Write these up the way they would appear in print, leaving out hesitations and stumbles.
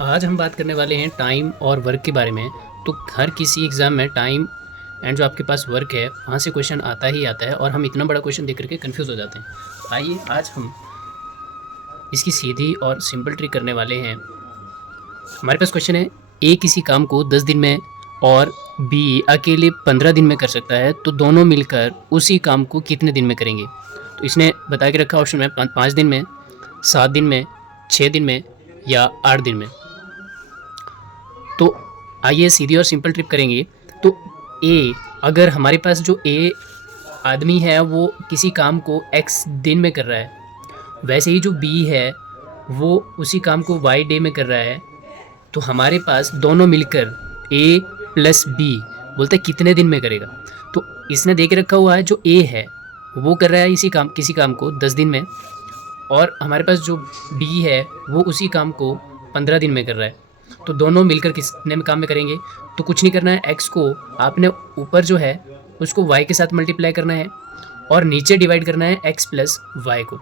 आज हम बात करने वाले हैं टाइम और वर्क के बारे में। तो हर किसी एग्ज़ाम में टाइम एंड जो आपके पास वर्क है वहाँ से क्वेश्चन आता ही आता है और हम इतना बड़ा क्वेश्चन देख करके कंफ्यूज हो जाते हैं। तो आइए आज हम इसकी सीधी और सिंपल ट्रिक करने वाले हैं। हमारे पास क्वेश्चन है, ए किसी काम को 10 दिन में और बी अकेले 15 दिन में कर सकता है, तो दोनों मिलकर उसी काम को कितने दिन में करेंगे। तो इसने बता के रखा ऑप्शन में 5 दिन में, 7 दिन में, 6 दिन में या 8 दिन में। तो आइए सीधी और सिंपल ट्रिप करेंगे। तो ए, अगर हमारे पास जो ए आदमी है वो किसी काम को एक्स दिन में कर रहा है, वैसे ही जो बी है वो उसी काम को वाई डे में कर रहा है, तो हमारे पास दोनों मिलकर ए प्लस बी बोलते हैं कितने दिन में करेगा। तो इसने देख रखा हुआ है जो ए है वो कर रहा है किसी काम को 10 दिन में, और हमारे पास जो बी है वो उसी काम को 15 दिन में कर रहा है। तो दोनों मिलकर कितने में काम में करेंगे। तो कुछ नहीं करना है, एक्स को आपने ऊपर जो है उसको वाई के साथ मल्टीप्लाई करना है और नीचे डिवाइड करना है एक्स प्लस वाई को।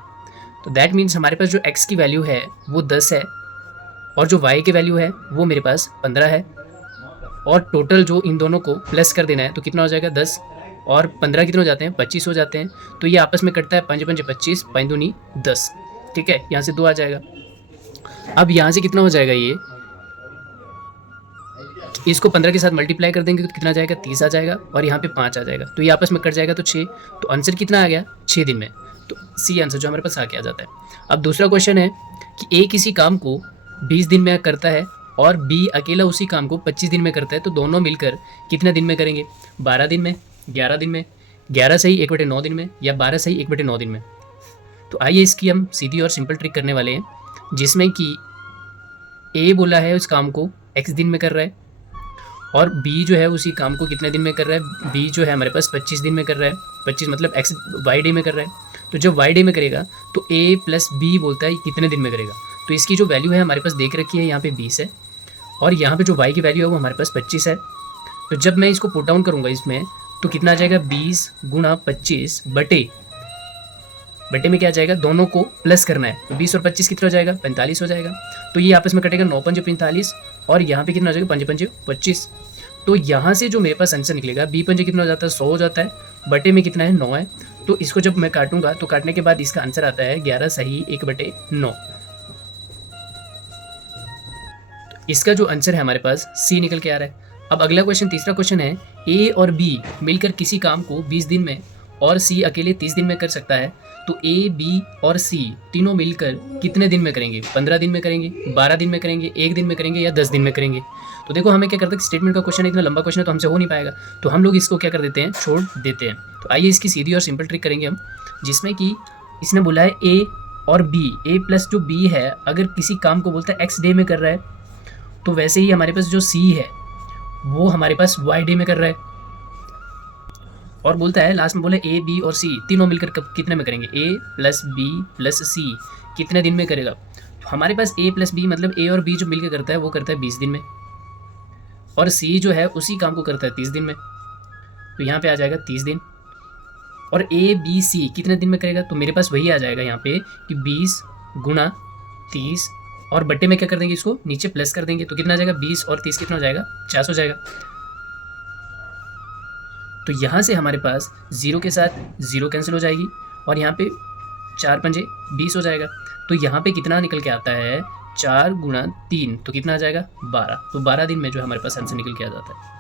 तो दैट मीन्स हमारे पास जो एक्स की वैल्यू है वो 10 है और जो वाई की वैल्यू है वो मेरे पास 15 है, और टोटल जो इन दोनों को प्लस कर देना है। तो कितना हो जाएगा 10 और 15 कितने हो जाते हैं 25 हो जाते हैं। तो ये आपस में कटता है 5 5 25, 5 दूनी 10। ठीक है, यहाँ से 2 आ जाएगा। अब यहाँ से कितना हो जाएगा, ये इसको 15 के साथ मल्टीप्लाई कर देंगे तो कितना जाएगा 30 आ जाएगा, और यहाँ पे 5 आ जाएगा। तो ये आपस में कट जाएगा तो 6। तो आंसर कितना आ गया 6 दिन में। तो सी आंसर जो हमारे पास आके आ जाता है। अब दूसरा क्वेश्चन है कि ए किसी काम को 20 दिन में करता है और बी अकेला उसी काम को 25 दिन में करता है, तो दोनों मिलकर कितने दिन में करेंगे। 12 दिन में, 11 दिन में, 11 सही 1/9 दिन में, या 12 सही 1/9 दिन में। तो आइए इसकी हम सीधी और सिंपल ट्रिक करने वाले हैं, जिसमें कि ए बोला है उस काम को एक्स दिन में कर रहा है, और बी जो है उसी काम को कितने दिन में कर रहा है। बी जो है हमारे पास 25 दिन में कर रहा है, 25 मतलब एक्स वाई डे में कर रहा है। तो जब वाई डे में करेगा तो ए प्लस बी बोलता है कितने दिन में करेगा। तो इसकी जो वैल्यू है हमारे पास देख रखी है, यहाँ पे 20 है, और यहाँ पे जो वाई की वैल्यू है वो हमारे पास 25 है। तो जब मैं इसको पुट डाउन करूँगा इसमें तो कितना आ जाएगा 20 गुणा 25 बटे में क्या आ जाएगा, दोनों को प्लस करना है। तो 20 और 25 कितना हो जाएगा 45 हो जाएगा। तो ये आपस में कटेगा 9 पंजे 45, और यहाँ पे कितना हो जाएगा 5 पंजे 25। तो यहाँ से जो मेरे पास आंसर निकलेगा बी पंजे कितना हो जाता है 100 हो जाता है, बटे में कितना है 9 है। तो इसको जब मैं काटूंगा तो काटने के बाद इसका आंसर आता है 11 सही 1/9। इसका जो आंसर है हमारे पास सी निकल के आ रहा है। अब अगला क्वेश्चन, तीसरा क्वेश्चन है, ए और बी मिलकर किसी काम को 20 दिन में और सी अकेले 30 दिन में कर सकता है, तो ए बी और सी तीनों मिलकर कितने दिन में करेंगे। 15 दिन में करेंगे, 12 दिन में करेंगे, 1 दिन में करेंगे, या 10 दिन में करेंगे। तो देखो हमें क्या करता है, स्टेटमेंट का क्वेश्चन है, इतना लंबा क्वेश्चन है तो हमसे हो नहीं पाएगा, तो हम लोग इसको क्या कर देते हैं, छोड़ देते हैं। तो आइए इसकी सीधी और सिंपल ट्रिक करेंगे हम, जिसमें कि इसने बोला है ए और बी, ए प्लस जो बी है अगर किसी काम को बोलता है एक्स डे में कर रहा है, तो वैसे ही हमारे पास जो सी है वो हमारे पास वाई डे में कर रहा है, और बोलता है लास्ट में बोले ए बी और सी तीनों मिलकर कितने में करेंगे, ए प्लस बी प्लस सी कितने दिन में करेगा। तो हमारे पास ए प्लस बी मतलब ए और बी जो मिलकर करता है वो करता है 20 दिन में, और सी जो है उसी काम को करता है 30 दिन में। तो यहाँ पे आ जाएगा 30 दिन, और ए बी सी कितने दिन में करेगा, तो मेरे पास वही आ जाएगा यहाँ पे कि 20 गुणा 30, और बट्टे में क्या कर देंगे, इसको नीचे प्लस कर देंगे। तो कितना आ जाएगा 20 और 30 कितना हो जाएगा 50 हो जाएगा। तो यहाँ से हमारे पास 0 के साथ 0 कैंसिल हो जाएगी, और यहाँ पे 4 पंजे 20 हो जाएगा। तो यहाँ पे कितना निकल के आता है 4 गुणा 3, तो कितना आ जाएगा 12। तो 12 दिन में जो हमारे पास आंसर निकल के आ जाता है।